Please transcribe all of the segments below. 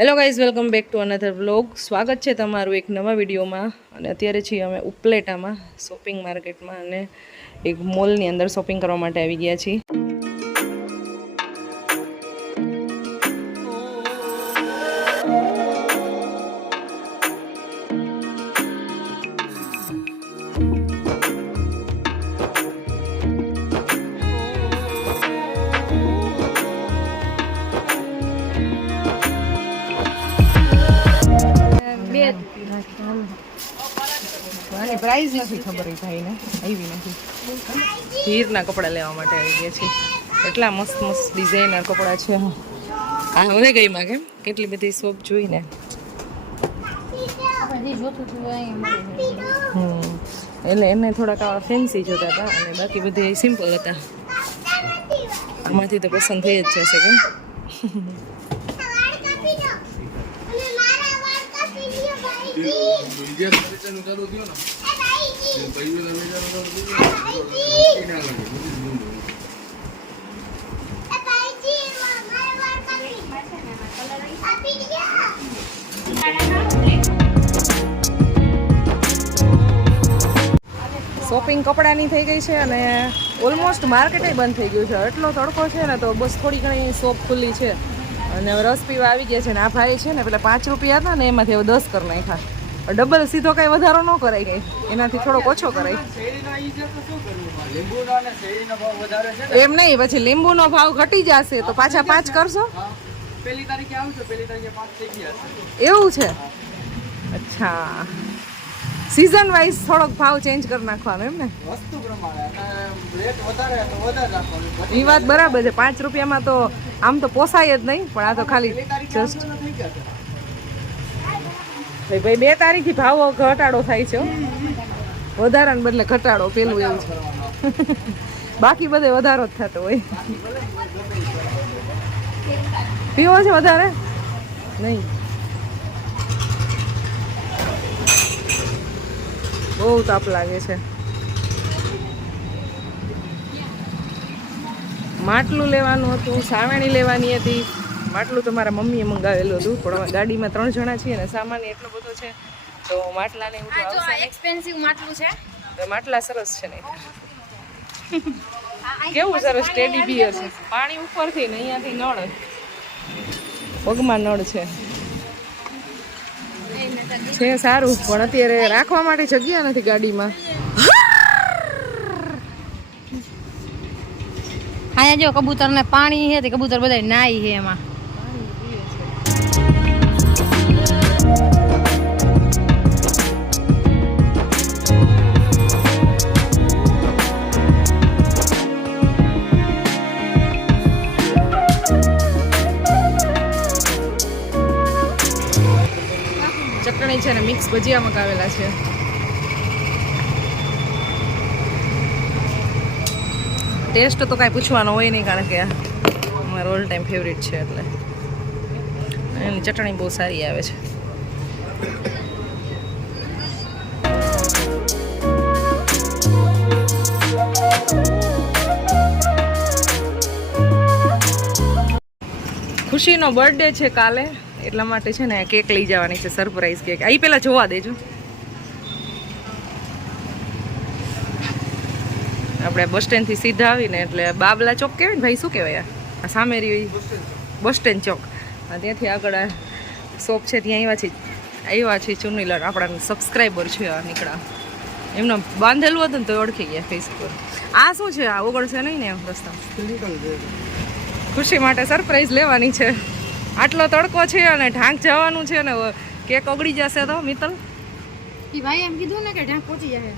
Hello guys, welcome back to another vlog. સ્વાગત છે તમારું એક નવા વિડીયોમાં. અને અત્યારે છીએ અમે ઉપલેટામાં શોપિંગ માર્કેટમાં અને એક મોલની અંદર શોપિંગ કરવા માટે આવી ગયા છીએ. પ્રાઇઝ નથી ખબર ભાઈને, આવી નથી. હીરના કપડાં લેવા માટે આવી ગયા છે. એટલા મસ્ત મસ્ત ડિઝાઇનર કપડાં છે. હા, હવે ગઈ માં કેમ કેટલી બધી શોપ જોઈને. એટલે એને થોડાક આવા ફેન્સી જોતા હતા અને બાકી બધી સિમ્પલ હતા. આમાંથી તો પસંદ થઈ જ જશે કે. શોપિંગ કપડાની થઈ ગઈ છે અને ઓલમોસ્ટ માર્કેટે બંધ થઈ ગયું છે. એટલો તડકો છે ને તો બસ થોડી ઘણી શોપ ખુલ્લી છે અને રસ પીવા આવી ગયા છે. ને આ ભાઈ છે ને પેલા 5 રૂપિયા હતા ને એમાંથી હવે 10 કરી નાખ્યા. ડબલ સીધો કઈ વધારો ન કરાય, કઈ એનાથી થોડોક ઓછો કરાય. એમ નહીં, પછી લીંબુનો ભાવ ઘટી જશે તો પાછા 5 કરશો. એવું છે? અચ્છા, સીઝન વાઇઝ થોડોક ભાવ ચેન્જ કરી નાખવાનો એમ ને? એ વાત બરાબર છે. 5 રૂપિયામાં તો આમ તો પોસાય જ નહીં, પણ આ તો ખાલી જસ્ટ ભાઈ 2 તારીખથી ભાવ ઘટાડો થાય છે. વધારાને બદલે ઘટાડો, પેલું એવું છે. બાકી બધે વધારો જ થતો હોય. પીવો છે વધારે નહીં? બહુ તાપ લાગે છે. માટલું લેવાનું હતું, સાવેણી લેવાની હતી. માટલું તો મારા મમ્મીએ મંગાવેલું હતું, પણ ગાડીમાં 3 જણા છીએ ને સામાન એટલો બધો છે તો માટલા ને એવું તો આવશે. એક્સપેન્સિવ માટલું છે તો માટલા સરસ છે ને. કેવું સરસ ટેડી બિયર છે. પાણી ઉપરથી ને અહીંયાથી નળ, પગમાં નળ છે સારું. પણ અત્યારે રાખવા માટે જગ્યા નથી ગાડીમાં. અહીંયા જો કબૂતર ને પાણી છે તે કબૂતર બધા નાઈ છે એમાં. ચટણી છે ને મિક્સ ભજીયા મગાવેલા છે. ટેસ્ટ તો કાંઈ પૂછવાનો હોય નહીં, કારણ કે અમારો ઓલ ટાઈમ ફેવરિટ છે એટલે. એની ચટણી બહુ સારી આવે છે. ખુશીનો બર્થડે છે કાલે, એટલા માટે છે ને કેક લઈ જવાની છે, સરપ્રાઈઝ કેક. અહીં પેલા જોવા દેજો. આપણે બસ સ્ટેન્ડથી સીધા આવીને એટલે બાબલા ચોક કહેવાય ને ભાઈ, શું કહેવાય આ સામે રહ્યું બસ સ્ટેન્ડ ચોક, ત્યાંથી આગળ શોપ છે. ત્યાં આવ્યા છે ચુનીલાલ, આપણા સબસ્ક્રાઈબર છે. આ નીકળ્યા એમને બાંધેલું હતું ને તો ઓળખી ગયા ફેસ પર. આ શું છે? આ ઓગળશે નહીં ને રસ્તા? ખુશી માટે સરપ્રાઈઝ લેવાની છે. આટલો તડકો છે અને ઢાંક જવાનું છે ને કેક ઓગળી જશે તો મિત્તલ ભાઈ એમ કીધું ને કે ઢાંક પહોંચી જાય.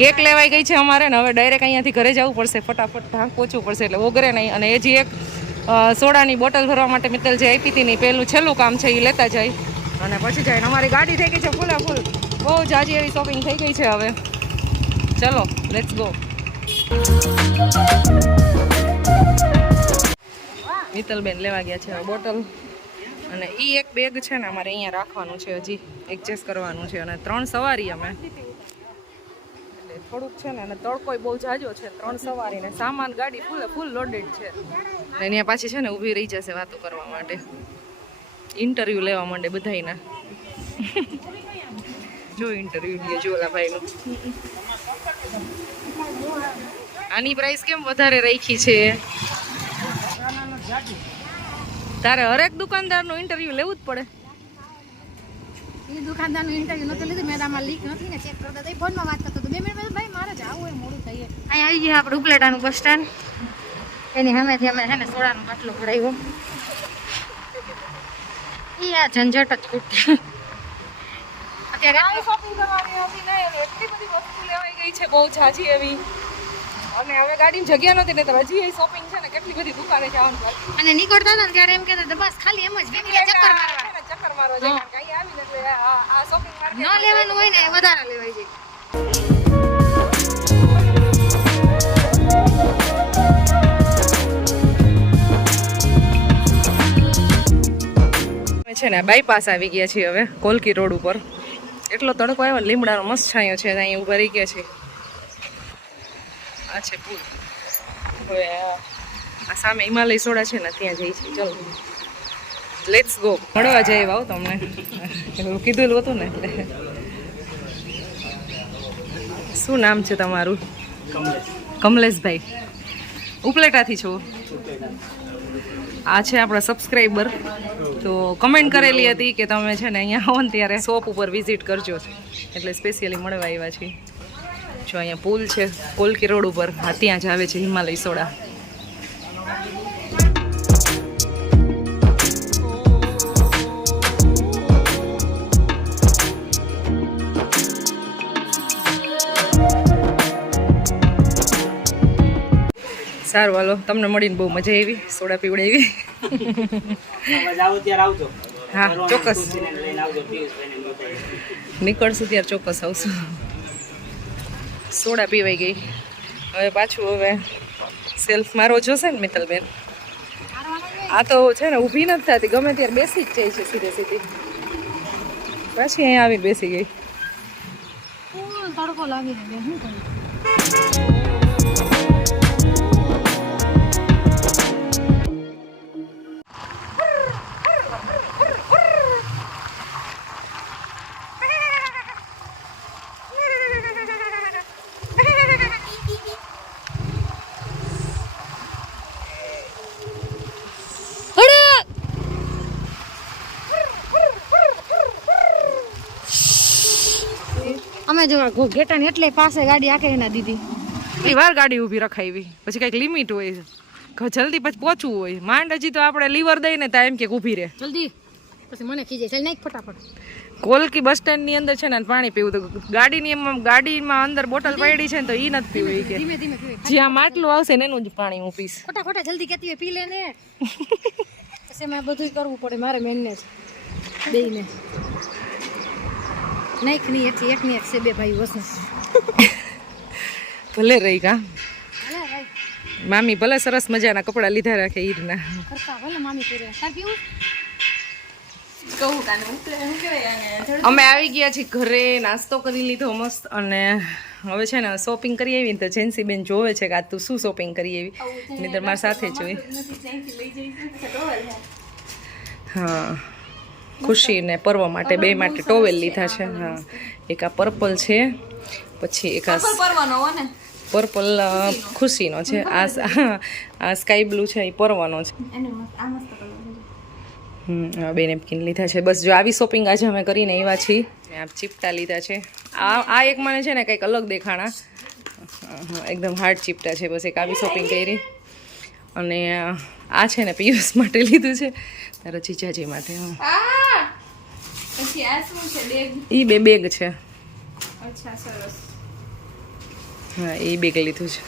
કેક લેવાઈ ગઈ છે અમારે ને હવે ડાયરેક્ટ અહીંયાથી ઘરે જવું પડશે. ફટાફટ ઢાંક પહોંચવું પડશે એટલે ઓગરે નહીં. અને એ જે એક સોડાની બોટલ ભરવા માટે મિત્તલ જે આપી હતી ને પહેલું છેલ્લું કામ છે એ લેતા જાય અને પછી જાય. અમારી ગાડી થઈ ગઈ છે ફૂલા ફૂલ. બહુ જાજી એવી શોપિંગ થઈ ગઈ છે. હવે ચલો લેટ્સ ગો. મિત્તલબેન લેવા ગયા છે બોટલ અને એ એક બેગ છે ને અમારે અહીંયા રાખવાનું છે, હજી એડજસ્ટ કરવાનું છે. અને 3 સવારી અમે થોડુંક છે ને અને તડકોય બહુ જાજો છે, 3 સવારી ને સામાન ગાડી ફૂલ લોડેડ છે. અને અહીંયા પાછી છે ને ઊભી રહી જશે વાતો કરવા માટે, ઇન્ટરવ્યુ લેવા માંડે બધાયના. જો ઇન્ટરવ્યુ લે જો ઓલા ભાઈનું. આની પ્રાઇસ કેમ વધારે રાખી છે? તારે હરેક દુકાનદારનું ઇન્ટરવ્યુ લેવું જ પડે. એ દુકાનદારનું ઇન્ટરવ્યુ નતો લીધું, મેં આમાં લીક નથી ને ચેક કરતા તો ફોનમાં વાત કરતો હતો. 2 મિનિટ ભાઈ મારે જાવું હોય, મોડું થઈ જાય. અહીં આવી ગયા આપણે ઉપલેટાનું બસ સ્ટેન્ડ. એની સામેથી અમે છે ને સોડાનો બાટલો ભરાવ્યો. ઈ આ ઝંઝટ જ ખૂટતી. અત્યારે શોપિંગ કરવાની હતી ને, એટલી બધી વસ્તુ લેવાઈ ગઈ છે બહુ ઝાઝી એવી. અને હવે ગાડીમાં જગ્યા નથી ને તો હજી શોપિંગ છે ને કેટલી બધી દુકાને જવાનું બાકી. અને નીકળતા હતા ને ત્યારે એમ કહેતા બસ ખાલી એમ જ વીકલી ચક્કર મારવા. ચક્કર મારવા જાય, કારણ કે અહીં આવીને એટલે આ શોપિંગ ન લેવાનું હોય ને એ વધારે લેવાય જાય. છે ને બાયપાસ આવી ગયા છીએ હવે કોલકી રોડ ઉપર. એટલો તડકો આવ્યો, લીમડાનો મસ્ત છાંયો છે, અહીં ઊભા રહી ગયા છે. આ છે પુલ. હવે આ સામે હિમાલય સોડા છે ને ત્યાં જઈ છે. ચલો લેટ્સ ગો. મળવા જાય આવો તમને, એવું કીધું હતું ને એટલે. શું નામ છે તમારું? કમલેશભાઈ. ઉપલેટાથી છો? આ છે આપણા સબસ્ક્રાઈબર. તો કમેન્ટ કરેલી હતી કે તમે છે ને અહીંયા આવો ને ત્યારે શોપ ઉપર વિઝિટ કરજો, એટલે સ્પેશિયલી મળવા આવ્યા છીએ. જો અહીંયા પુલ છે કોલકી રોડ ઉપર, હા ત્યાં જ આવે છે હિમાલય સોડા. સારું હાલો, તમને મળીને બહુ મજા આવી, સોડા પીવડાવી. હા ચોક્કસ, નીકળશું ત્યારે ચોક્કસ આવશું. સોડા પીવાઈ ગઈ, હવે પાછું હવે સેલ્ફ મારવો જોશે ને મિત્તલબેન. આ તો છે ને ઊભી નથી થતી, ગમે ત્યારે બેસી જ જાય છે સીધી. પાછી અહીંયા આવીને બેસી ગઈ. તડકો લાગી રહ્યો શું કરું? અમે જો ઘેટાને એટલે પાસે ગાડી આકે ના દીધી. એટલી વાર ગાડી ઊભી રખાવી, પછી કંઈક લિમિટ હોય, જલ્દી પછી પહોંચવું હોય. માંડ હજી તો આપણે લીવર દઈને તા એમ કે ઊભી રહે જલ્દી, પછી મને ખીજાય ચાલ નાખ ફટાફટ. કોલકી બસ સ્ટેન્ડની અંદર છે ને પાણી પીવું, તો ગાડીમાં અંદર બોટલ પડી છે ને તો ઈ નથી પીવું કે ધીમે ધીમે પીવે. જ્યાં માટલું આવશે ને એનું જ પાણી હું પીશ. ફટાફટ જલ્દી કહેતી હોય પી લે ને. પછી મારે બધું કરવું પડે મારે મેનને જ બેયને. નાખ ની એકની એક છે, 2 ભાઈ વસે. ભલે રહી કા હાલે ભાઈ, મામી ભલે સરસ મજાના કપડા લીધા રાખે ઈરના. કરતા ભલે મામી પીરે. તાર પીવું? અમે આવી ગયા છીએ ઘરે, નાસ્તો કરી લીધો મસ્ત. અને હવે છે ને શોપિંગ કરી આવી ને તો જેન્સી બેન જોવે છે કે આ તું શું શોપિંગ કરી આવી, નહીંતર મારી સાથે જ હોય. હા ખુશી ને પર્વ માટે બે માટે ટોવેલ લીધા છે. હા એક આ પર્પલ છે, પછી એક આ પર્પલ ખુશીનો છે, આ સ્કાય બ્લુ છે એ પર્વાનો છે. બે નેપકિન લીધા છે. બસ જો આવી શોપિંગ આજે અમે કરીને આવ્યા છીએ. આ ચીપટા લીધા છે. આ એક મને છે ને કંઈક અલગ દેખાણા, એકદમ હાર્ડ ચીપટા છે. બસ એક આવી શોપિંગ કરી. અને આ છે ને પિયુષ માટે લીધું છે, તારા જીજાજી માટે. એ બે બેગ છે. હા એ બેગ લીધું છે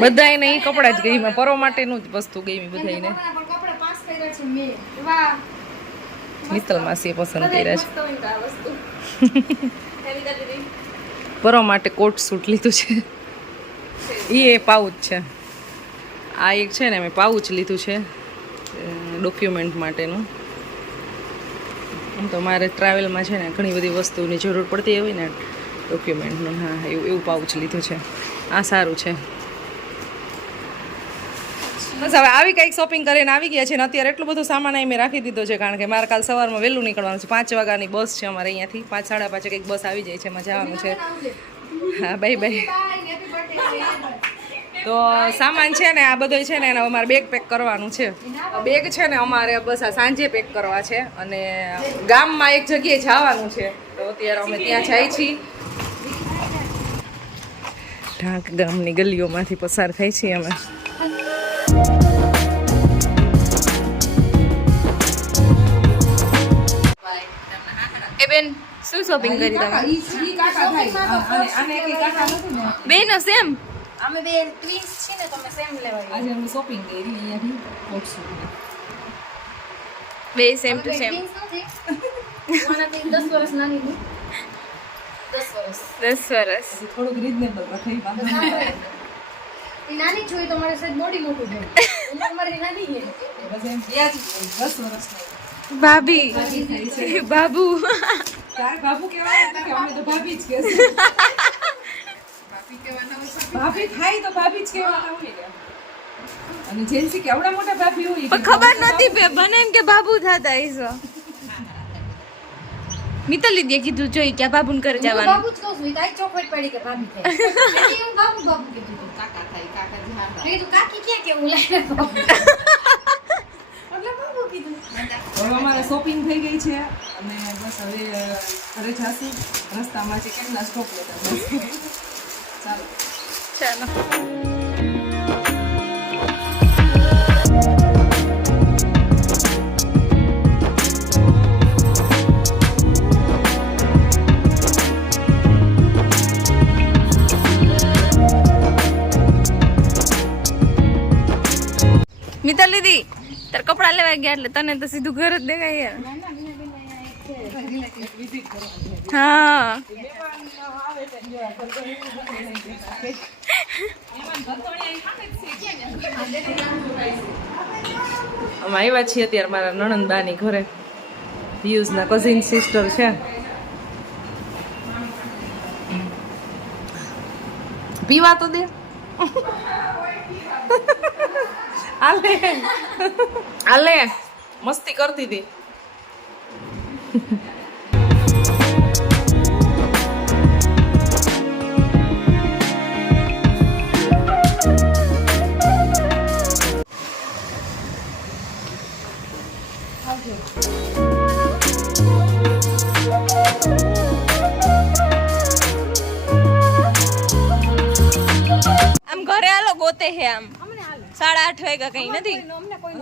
બધાને. એ કપડા જ ગઈ, પરો માટેનું જ વસ્તુ ગઈ બધાને. મિત્તલ માસીએ પસંદ કર્યા છે. પરો માટે કોટ સૂટ લીધું છે. એ પાઉચ છે. આ એક છે ને મેં પાઉચ લીધું છે ડોક્યુમેન્ટ માટેનું. આમ તો મારે ટ્રાવેલમાં છે ને ઘણી બધી વસ્તુની જરૂર પડતી હોય ને ડોક્યુમેન્ટનું, હા એવું પાઉચ લીધું છે. આ સારું છે. બસ હવે આવી કંઈક શોપિંગ કરીને આવી ગયા છે ને અત્યારે એટલું બધું સામાન અહીં મેં રાખી દીધો છે કારણ કે મારે કાલ સવારમાં વહેલું નીકળવાનું છે. 5 વાગ્યાની બસ છે અમારે અહીંયાથી. 5 સાડા 5 કંઈક બસ આવી જાય છે, એમાં જવાનું છે. હા બાય. તો સામાન છે ને આ બધો છે ને એને અમારે બેગ પેક કરવાનું છે. બેગ છે ને અમારે બસ આ સાંજે પેક કરવા છે અને ગામમાં એક જગ્યાએ જવાનું છે, તો અત્યારે અમે ત્યાં જાય છીએ. ઢાંક ગામની ગલીઓમાંથી પસાર થાય છીએ અમે. એ બેન શું શોપિંગ કરી તમે? બેન સેમ અમે બે ટ્વિન્સ છે ને, તમે સેમ લેવા આજે અમે શોપિંગ કરી અહીંયાથી. બે સેમ ટુ સેમ. ઓનાથી 10 વર્ષ નાની છું. 10 વર્ષ થોડુંક રીઝનેબલ રખાઈ એ નાની છું, તો મારે સાહેબ બોડી મોટું છે. ઉંમર મારી નાની છે. બસ એમ 10 વર્ષ ભાભી બાબુ તાર બાબુ કહેવાય કે અમે તો ભાભી જ કહેશું. ભાભી થાય તો ભાભી જ કહેવાના હોય ને. અને જેન્સી કેવડા મોટા ભાભી હોય પણ ખબર નથી બને એમ કે બાબુ થતા હશે. મિત્તલ દીદીએ કીધું જોઈ કે બાબુને ઘરે જવાનું. બાબુ જ કહું છું, તાઈ ચોકલેટ પડી કે ભાભી થાય. હું બાબુ કીધું કાકા થાય કાકા જી હા. કીધું કાકી ક્યાં કેવું લાગે બાબુ. એટલે બાબુ કીધું. હવે અમારે શોપિંગ થઈ ગઈ છે અને બસ હવે ઘરે જાશું. રસ્તામાંથી કેટલા સ્ટોપ લેતા ચાલો. મિત્તલ દીદી તાર કપડા લેવા ગયા એટલે તને તો સીધું ઘર જ દેખાય. હા અમે આવ્યા છીએ અત્યારે મારા નણંદબાની ઘરે. પિયુષના કઝિન સિસ્ટર છે. પીવા તો દે. આલે મસ્તી કરતી હતી. આમ ઘરે આલો ગોતે હે આમ 8:30 વાગ્યા કઈ નથી.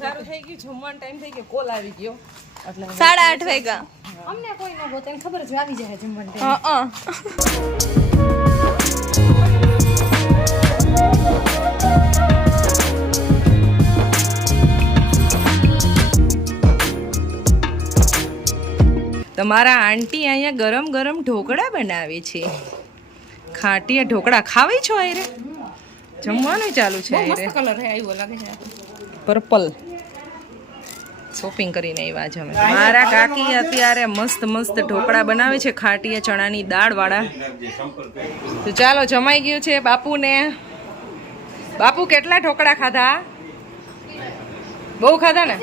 સારું થઈ ગયું, જમવાનો ટાઈમ થઈ ગયો, કોલ આવી ગયો એટલે 8:30 વાગ્યા. અમને કોઈ ન ગોતે ખબર જ આવી જાય જમવાનું. તમારા આંટી અહીંયા ગરમ ગરમ ઢોકળા બનાવે છે. ખાટીયા ઢોકળા ખાવી છો આયરે? જમવાનું ચાલુ છે આયરે. કલર હે આવ્યો લાગે છે. પર્પલ શોપિંગ કરીને આવ્યા છે અમે. મારા કાકી અત્યારે મસ્ત મસ્ત ઢોકળા બનાવે છે, ખાટીયા ચણાની દાળ વાળા. તો ચાલો જમાઈ ગયું છે બાપુને. બાપુ કેટલા ઢોકળા ખાધા? બહુ ખાધા ને.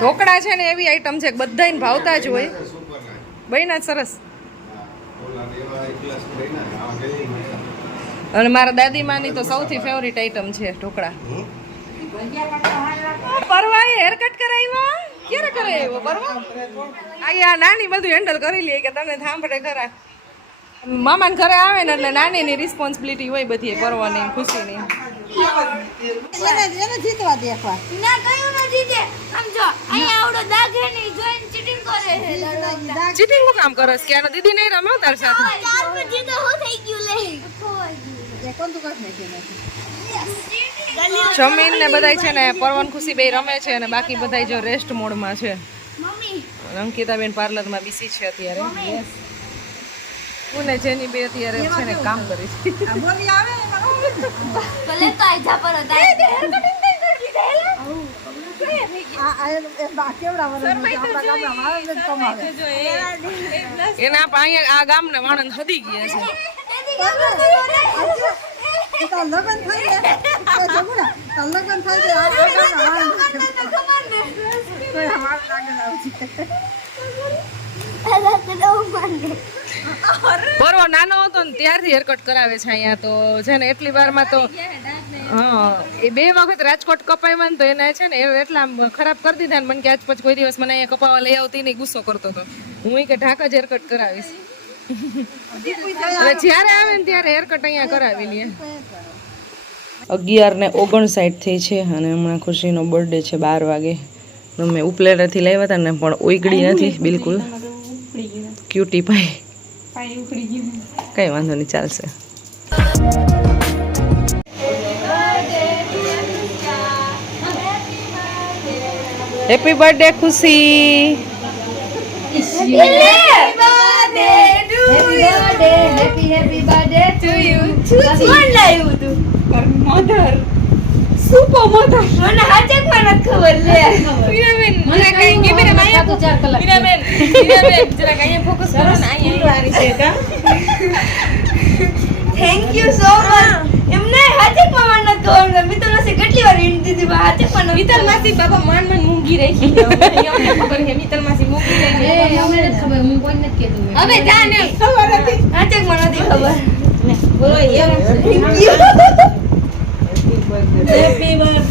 ઢોકળા છે ને એવી આઈટમ છે કે બધાને ભાવતા જ હોય. બહેના સરસ. અને મારા દાદીમાની તો સૌથી ફેવરિટ આઈટમ છે ઢોકળા. પરવાએ હેર કટ કરાવ્યા? ક્યારે કરાવ્યો પરવા? આ નાની બધું હેન્ડલ કરી લે કે તમને સાંભળે ખરા. મામાને ઘરે આવે ને એટલે નાનીની રિસ્પોન્સિબિલિટી હોય બધી પરવાની ખુશીની. જીતવા દેખવા ના કયું ન જીતે. સમજો અહીંયા આવડો દાગ હે ને જોઈન ચીટિંગ કરે છે. ચીટિંગ નું કામ કરો કે આનો દીદી નહીં રમે તાર સાથે. ચાર પર જીતો હું થઈ ગયું લે. કોણ તું કસ નાખી જમીન ને બધાય છે ને પરવન ખુશી બે રમે છે અને બાકી બધાય જો રેસ્ટ મોડમાં છે. મમ્મી અંકિતાબેન પાર્લરમાં બિઝી છે અત્યારે. હું ને જેની બે અત્યારે છે ને કામ કરે છે. બોલી આવે ભલે તો આજા પર હતા. હેર કટિંગ નહીં કરી દીધા. કેવડા વર્ષ આપણા ગામના માણસ જ કમાવે એના અહીંયા આ ગામના માણસ હદી ગયા છે. લગન થાય ને તો જમુડા લગન થાય છે આ ગામના માણસ બરોબર નાનો હતો ને ત્યારથી હેરકટ કરાવે છે અહીંયા તો છે ને એટલી વારમાં તો હા એ 2 વખત રાજકોટ કપાવ્યા ને તો એને છે ને એટલા આમ ખરાબ કરી દીધા ને મને કે આજ પછી કોઈ દિવસ મને અહીંયા કપાવા લઈ આવતી નહીં ગુસ્સો કરતો હતો. હું કે ઢાકા જ હેરકટ કરાવીશ. હવે જ્યારે આવે ને ત્યારે હેરકટ અહીંયા કરાવી લઈએ. 11:59 થઈ છે અને હમણાં ખુશીનો બર્થડે છે 12 વાગે. મેં ઉપલેટાથી લાવ્યા હતા ને પણ ઉગડી નથી બિલકુલ. ક્યુટી પાઈ કઈ વાંધો નહીં ચાલશે. હેપી બર્થડે ખુશી. Happy birthday to you. Super mother મને હાચે પણ નથી ખબર લે. મને કઈ કેમેરા માં આયા 4 કલાક. મીરાબેન જરા કઈ ફોકસ કરો ને અહીંયા વારી છે કા. Thank you so much. એમને હાચે પણ મને નથી ખબર. મેં તો નસી કેટલી વાર ઈંટ દીધી પણ હાચે પણ મિતલ માસી બાબા માન મૂંગી રહી છે. અમને ખબર છે મિતલ માસી મૂંગી રહી છે. અમને નથી ખબર. હું કોઈ નથી કહેતું. હવે જા ને ખબર હતી. હાચે પણ નથી ખબર. બોલો યાર thank you. Happy birthday.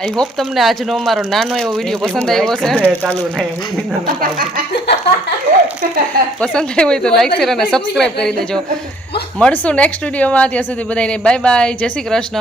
I hope તમને આજનો અમારો નાનો એવો વિડીયો પસંદ આવ્યો છે. પસંદ આવ્યો હોય તો લાઈક શેર અને સબસ્ક્રાઇબ કરી દેજો. મળશું નેક્સ્ટ વિડીયોમાં. ત્યાં સુધી બધાને બાય બાય. જય શ્રી કૃષ્ણ.